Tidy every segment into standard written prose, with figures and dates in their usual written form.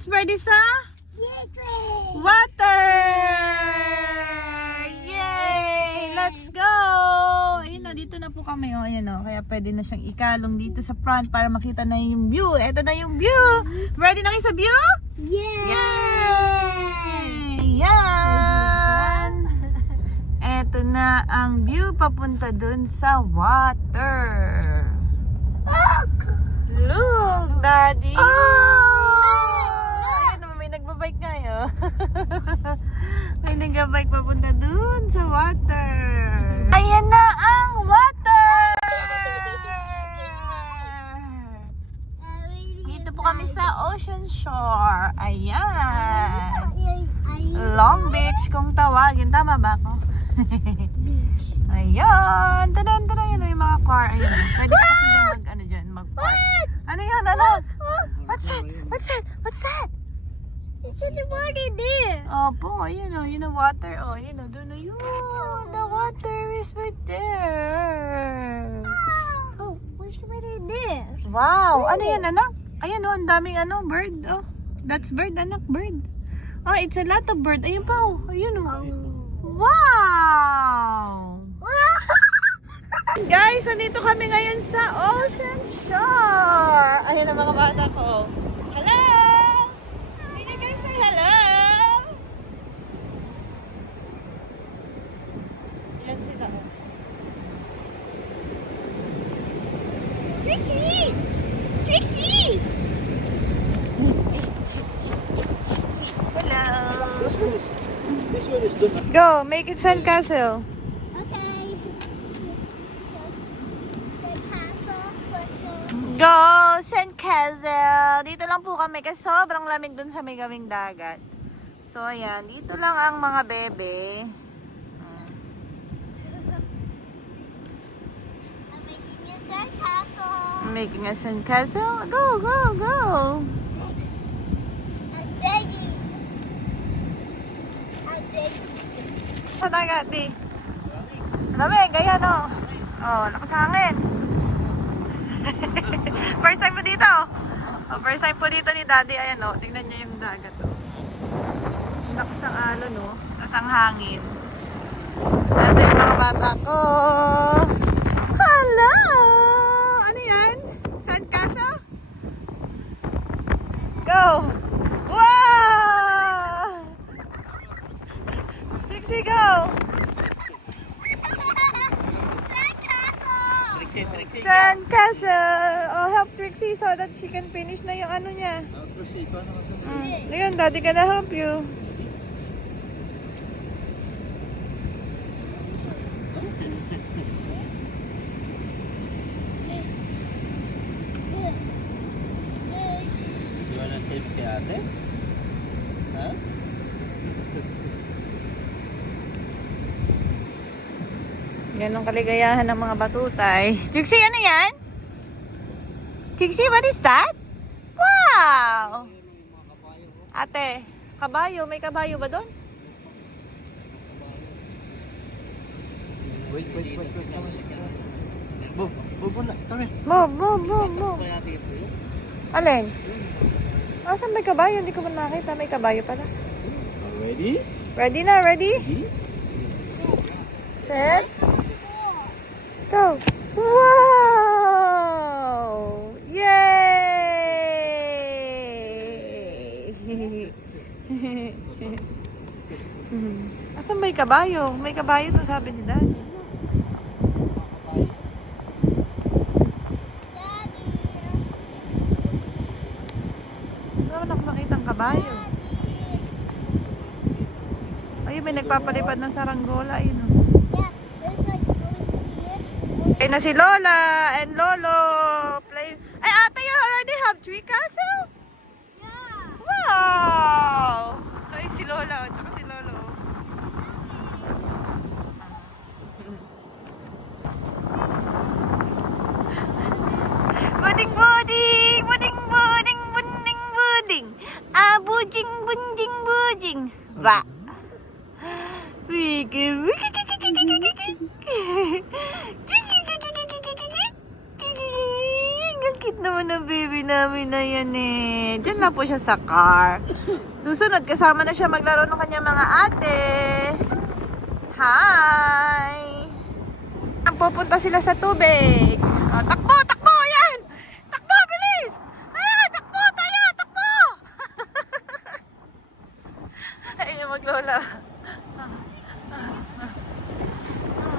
guys, ready sa water! Yay! Let's go! Ayun na, dito na po kami. Oh, ayan oh. Kaya pwede na siyang ikalong dito sa front para makita na yung view. Ito na yung view! Ready na kayo sa view? Yay! Yan! Ito na ang view papunta dun sa water. Look, Daddy! Ayan o, may nagbabike ngayon. May nagbabike papunta dun sa water. Ayan na ang water! Dito po kami sa Ocean Shore. Ayan. Long Beach kung tawagin. Tama ba ako? Ayan. Tadan, tadan. Yan yung mga car. Ayan. Pwede kasi na mag, dyan, mag-park. Ano yun, anak? What's that? What's that? What's that? It's the water there. Opo, ayun o. Yun ang water. O, yun o. Doon o. Yun. The water is right there. Oh, what's the water there? Wow. Ano yan, anak? Ayan o. Ang daming bird. Oh. That's bird, anak. Bird. Oh, it's a lot of bird. Ayun pa o. Ayun o. Wow! Guys, nandito kami ngayon sa Ocean Shore. Ayan ang mga bata ko. Hello! Can you guys say hello? Yan sila. Trixie! Trixie! Hello! This one is done. Go, make it sandcastle. Okay. Sandcastle, let's go. Go, sandcastle. Dito lang po kami kasi sobrang lamig dun sa may gawing dagat. So, ayan. Dito lang ang mga bebe. I'm making a sandcastle. Making a sandcastle. Go, go, go. I'm begging. I'm begging. Sa dagat, di. Lamig, ayan o. Oh, lakas hangin. First time po dito. Oh, first time po dito ni Daddy. Ayan o, tingnan niyo yung dagat o. Lakas ng alon o. Tapos ang hangin. Ito yung mga bata ko. Hello! Ano yan? Sandcastle? Go! Wow! Trixie, go! Sandcastle! Sandcastle! Oh, help Trixie so that she can finish na yung ano niya. Ayun, Daddy gonna help you. You wanna save kay ate? Ha? Yan ang kaligayahan ng mga batutay. Trixie, ano yan? Trixie, what is that? Wow! Ate, kabayo. May kabayo ba doon? Wait. Bob, na. Come here. Move, move, move, move. Alin? Asan may kabayo? Hindi ko man makita. May kabayo pala. Ready? Ready na? Ready? Set. Go. Wow! Yay! Asan may kabayo? May kabayo to sabi ni Daddy. Wala ako makita ang kabayo. Ayun, may nagpapalipad ng saranggola. Ayun o. Yeah, there's like going here. Ay na si Lola and Lolo. Play. Ay, ate, you already have tree castle? Yeah. Wow! Ay, si Lola at saka si Lolo. Buding, buding! Buding, buding! Buding, buding! Ah, buding, buding, buding! Ba! Wiki, wiki, wiki, wiki, wiki, wiki. Cute naman ng baby namin na yan eh. Diyan na po siya sa car. Susunod, kasama na siya maglaro ng kanyang mga ate. Hi! Ang pupunta sila sa tubig. Oh, takbo, takbo, yan! Takbo, bilis! Ayan, takbo, tayo, takbo! Ayun yung maglola.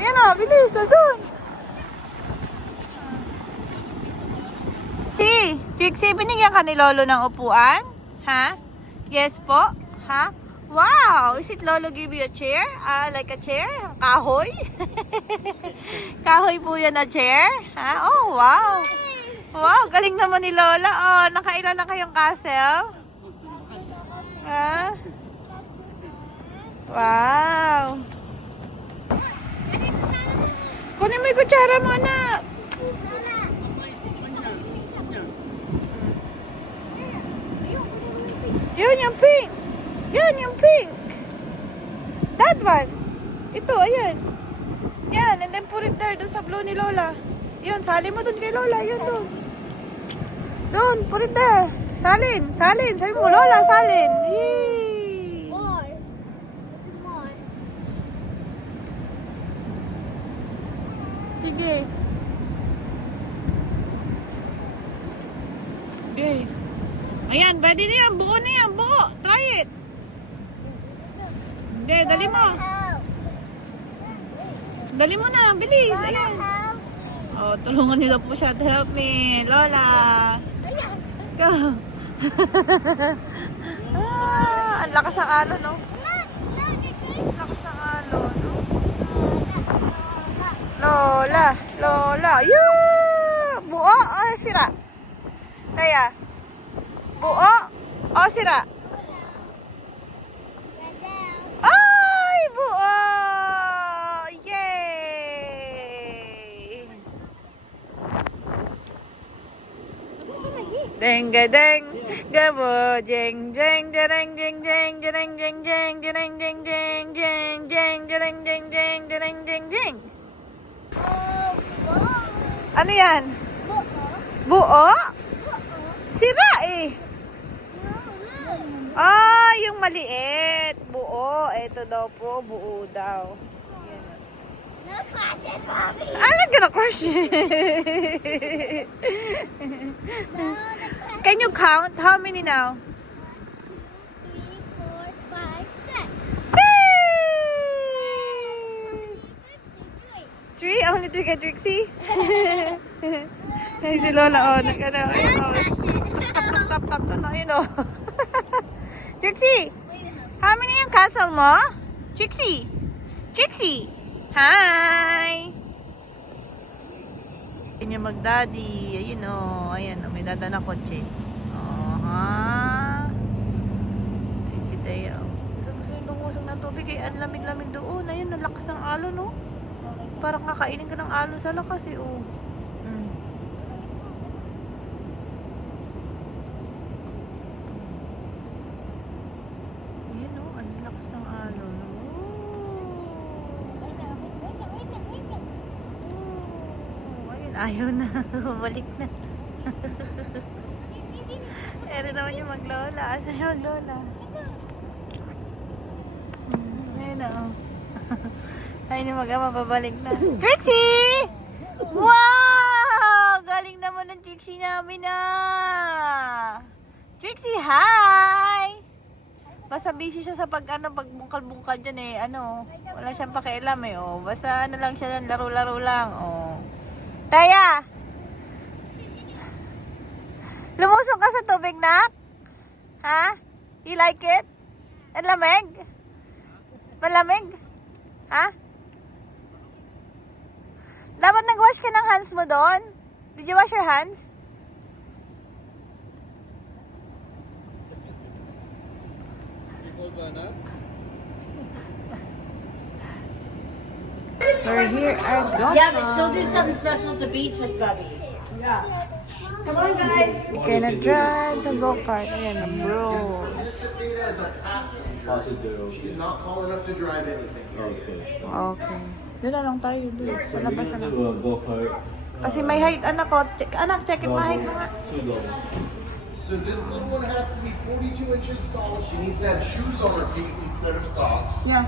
Ayan na, bilis, na doon. Trixie, binigyan ka ni Lolo ng upuan? Ha? Yes po? Ha? Wow! Is it Lolo give you a chair? Like a chair? Kahoy? Kahoy po yan na chair? Ha? Oh, wow! Wow, galing naman ni Lola. Oh, nakailan na kayong castle? Ha? Wow! Kunin mo yung kutsara mo, anak. Yun yung pink. Yun yung pink. That one. Ito, ayan. Yan, and then put it there, doon sa blue ni Lola. Yun, salin mo doon kay Lola. Yun, doon. Doon, put it there. Salin, salin. Salin mo, Lola, salin. Yee. More. More. Sige. Okay. Ayan, ready na yan. Buo na yan, buo. Try it. Hindi, dali mo. Dali mo na, bilis. Ayan. Oh, tulungan nila po siya to help me. Lola. Go. Ang lakas ng alon, no? Ang lakas ng alon, no? Lola, Lola. Yeah! Buo o sira? Kaya? Buo o sira? Ay, buo! Yay! Deng deng gabo jeng jeng jeng jeng jeng jeng jeng jeng jeng jeng jeng jeng jeng jeng jeng jeng jeng jeng jeng. Ano yan? Buo? Sira eh. Ah, yung maliit. Buo. Ito daw po, buo daw. No crashes, Mommy. I'm not gonna crush it. No, Can you count? How many now? 3, 4, 5, 6. Three? Only three kay Trixie? Ay, si Lola, oh, nagkana, ayun, oh. Tap, tap, to na, ayun, oh. Trixie, how many yung castle mo? Trixie? Trixie? Hi! Ayun niya mag-daddy, ayun, oh. Ayan, oh, may dada na kotse. Oh, ha? Ay, si Thea, oh. Gusto yung lumusong ng tubig, eh, ang lamig-lamig doon. Ayun, ang lakas ng alon, oh. Parang kakainin ka ng alon sa lakas, eh, oh. Yan, oh. Ang lakas ng alon, oh. Ayun, ayaw na. Balik na. Pero naman yung maglola. Asa yung lola? Ayun na, oh. Ayun yung mag-ama, babalik na. Trixie! Wow! Galing naman ng Trixie namin, ah. Trixie, hi! Basta busy siya sa pagbungkal-bungkal dyan eh. Wala siyang pakialam eh. Oh. Basta lang siya dyan, laro-laro lang. Oh. Taya! Lumusong ka sa tubig, nak? Ha? You like it? Ang lamig? Malamig? Ha? Dapat nag-wash ka ng hands mo doon? Did you wash your hands? We're here at Go. Yeah, but she'll do something special at the beach with Bubby. Yeah. Come on, guys. We can drive sa go-kart. Ayan, bro. Disappeared as a passenger. She's not tall enough to drive anything. Okay. Okay. Doon na lang tayo. Doon. Sa labas na lang. Go kart. Kasi may height anak ko. Anak, check it my height mo nga. Too low. So this little one has to be 42 inches tall. She needs to have shoes on her feet instead of socks. Yeah,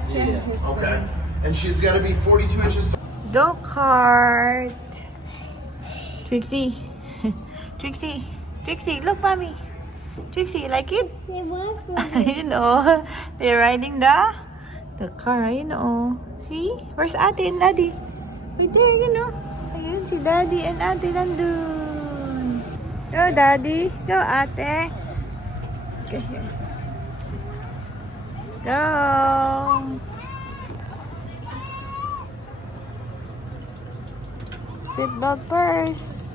Okay. And she's got to be 42 inches tall. Go-kart. Trixie. Trixie, look, mommy. Trixie, you like it? They want for You know, they're riding the car, you know. See? Where's ate and daddy? Right there, you know. Ayun, si daddy and ate nandun. Go, daddy. Go, ate. Okay, here. Go. Seatbelt first.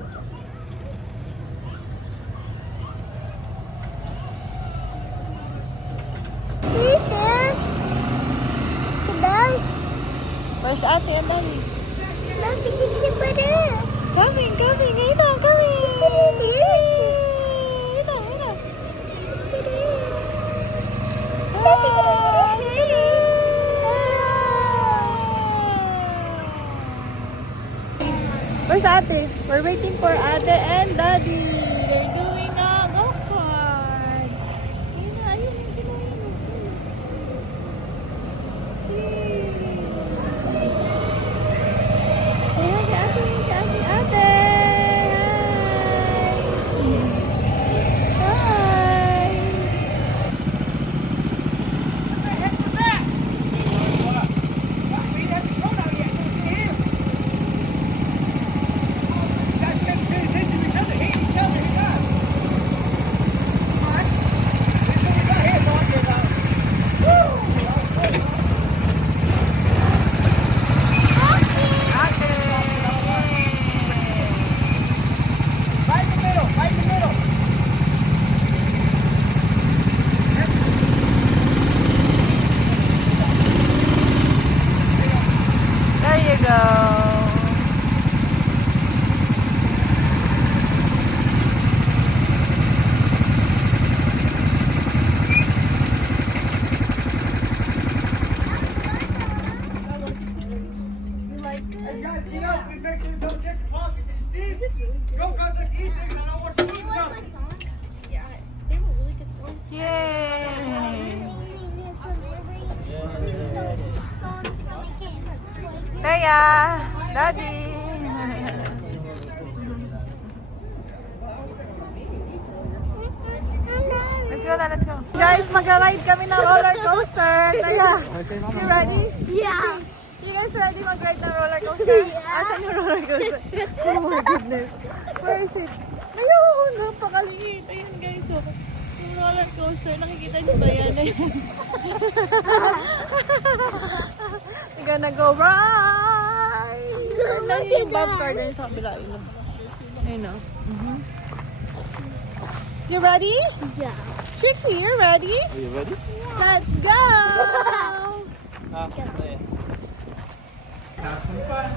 Peter. Sedang. Where's ate and daddy? Nanti kita pada. Coming. Ayun na, coming. Ayun na. Where's ate? We're waiting for ate and daddy. They're doing a go-kart. Ayun na sila. Ayan, si ate. Hi. There you go. Guys, get up. We make sure to go check the pockets and see. Go, guys, like these things. I don't want you to eat them. Yay! Taya! Daddy! Let's go. Guys, magra-ride kami ng roller coaster. Taya, you ready? Yeah. You guys ready mag-ride ng roller coaster? Asan yung roller coaster? Oh my goodness. Where is it? Ayun, napakaliit. Ayun guys, oh. Yung roller coaster, nakikita niyo ba yan? Ayun. We're gonna go ride! Ayun lang yung bob car din sa kabila. Ayun o. You ready? Yeah. Trixie, you ready? Are you ready? Let's go! Have some fun.